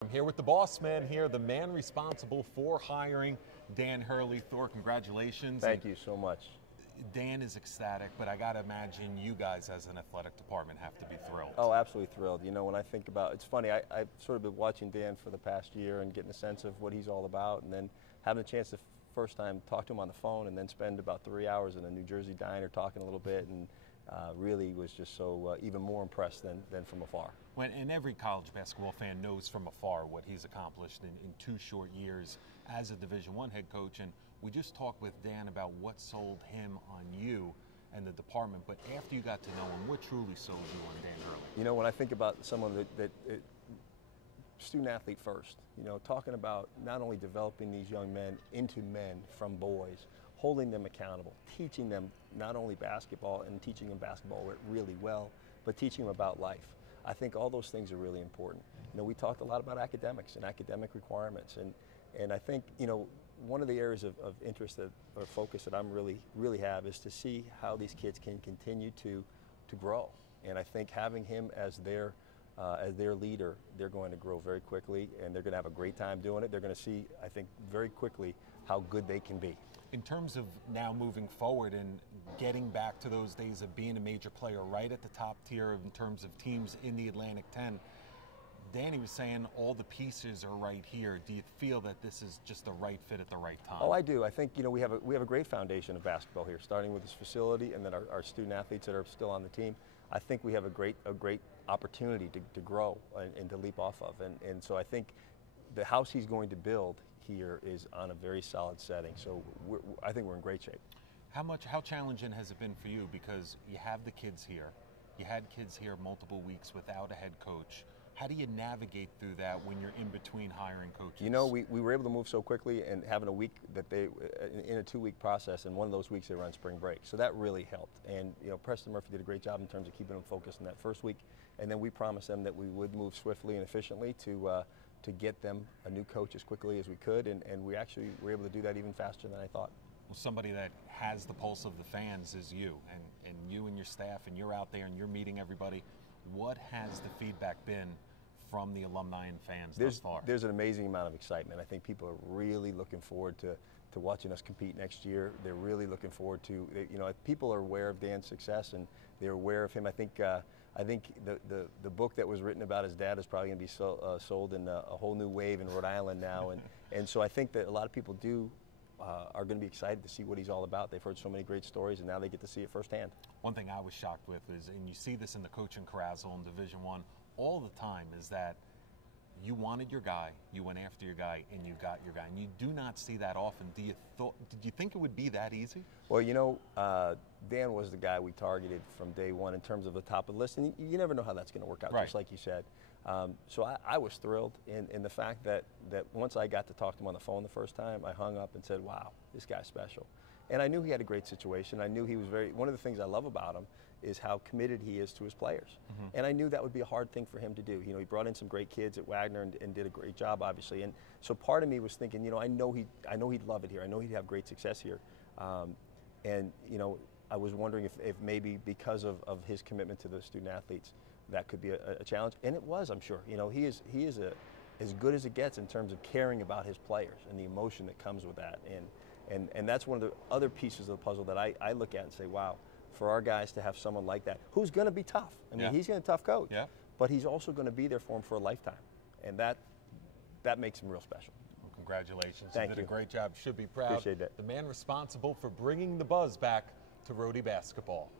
I'm here with the boss man here, the man responsible for hiring Dan Hurley. Thorr, congratulations. Thank you so much. Dan is ecstatic, but I got to imagine you guys as an athletic department have to be thrilled. Oh, absolutely thrilled. You know, when I think about, it's funny, I've sort of been watching Dan for the past year and getting a sense of what he's all about, and then having a chance to first time talk to him on the phone and then spend about 3 hours in a New Jersey diner talking a little bit, and really was just so even more impressed than from afar. And every college basketball fan knows from afar what he's accomplished in 2 short years as a Division I head coach. And we just talked with Dan about what sold him on you and the department. But after you got to know him, what truly sold you on Dan Hurley? You know, when I think about someone that student athlete first, you know, talking about not only developing these young men into men from boys, holding them accountable, teaching them not only basketball and teaching them basketball really well, but teaching them about life. I think all those things are really important. You know, we talked a lot about academics and academic requirements, and I think, you know, one of the areas of interest or focus that I'm really have is to see how these kids can continue to grow. And I think having him as their leader, they're going to grow very quickly, and they're going to have a great time doing it. They're going to see, I think, very quickly how good they can be. In terms of now moving forward and getting back to those days of being a major player right at the top tier in terms of teams in the Atlantic 10, Danny was saying all the pieces are right here. Do you feel that this is just the right fit at the right time? Oh, I do. I think, you know, we have a great foundation of basketball here, starting with this facility and then our student athletes that are still on the team. I think we have a great opportunity to grow and to leap off of. And so I think the house he's going to build here is on a very solid setting. So I think we're in great shape. How challenging has it been for you? Because you have the kids here. You had kids here multiple weeks without a head coach. How do you navigate through that when you're in between hiring coaches? You know, we were able to move so quickly and having a week that in a 2-week process, and one of those weeks they were on spring break. So that really helped. And, you know, Preston Murphy did a great job in terms of keeping them focused in that first week. And then we promised them that we would move swiftly and efficiently to get them a new coach as quickly as we could. And we actually were able to do that even faster than I thought. Well, somebody that has the pulse of the fans is you, and you and your staff, and you're out there and you're meeting everybody. What has the feedback been from the alumni and fans thus far? There's an amazing amount of excitement. I think people are really looking forward to watching us compete next year. They're really looking forward to, you know, people are aware of Dan's success and they're aware of him. I think the book that was written about his dad is probably going to be sold in a whole new wave in Rhode Island now, and so I think that a lot of people are going to be excited to see what he's all about. They've heard so many great stories, and now they get to see it firsthand. One thing I was shocked with is, and you see this in the coaching carousel in Division I all the time, is that you wanted your guy, you went after your guy, and you got your guy. And you do not see that often. Did you think it would be that easy? Well, you know, Dan was the guy we targeted from day one in terms of the top of the list, and you never know how that's going to work out, right, just like you said. So I was thrilled in the fact that once I got to talk to him on the phone the first time, I hung up and said, wow, this guy's special. And I knew he had a great situation. I knew he was one of the things I love about him is how committed he is to his players. Mm-hmm. And I knew that would be a hard thing for him to do. You know, he brought in some great kids at Wagner and did a great job, obviously. And so part of me was thinking, you know, I know he'd love it here. I know he'd have great success here. And, you know, I was wondering if maybe because of his commitment to the student athletes, that could be a challenge. And it was, I'm sure. You know, he is as good as it gets in terms of caring about his players and the emotion that comes with that. And that's one of the other pieces of the puzzle that I look at and say, wow, for our guys to have someone like that, who's going to be tough. I mean, he's going to be a tough coach, but he's also going to be there for him for a lifetime. And that makes him real special. Well, congratulations. Thank you. You did a great job. Should be proud. Appreciate that. The man responsible for bringing the buzz back to Rhode basketball.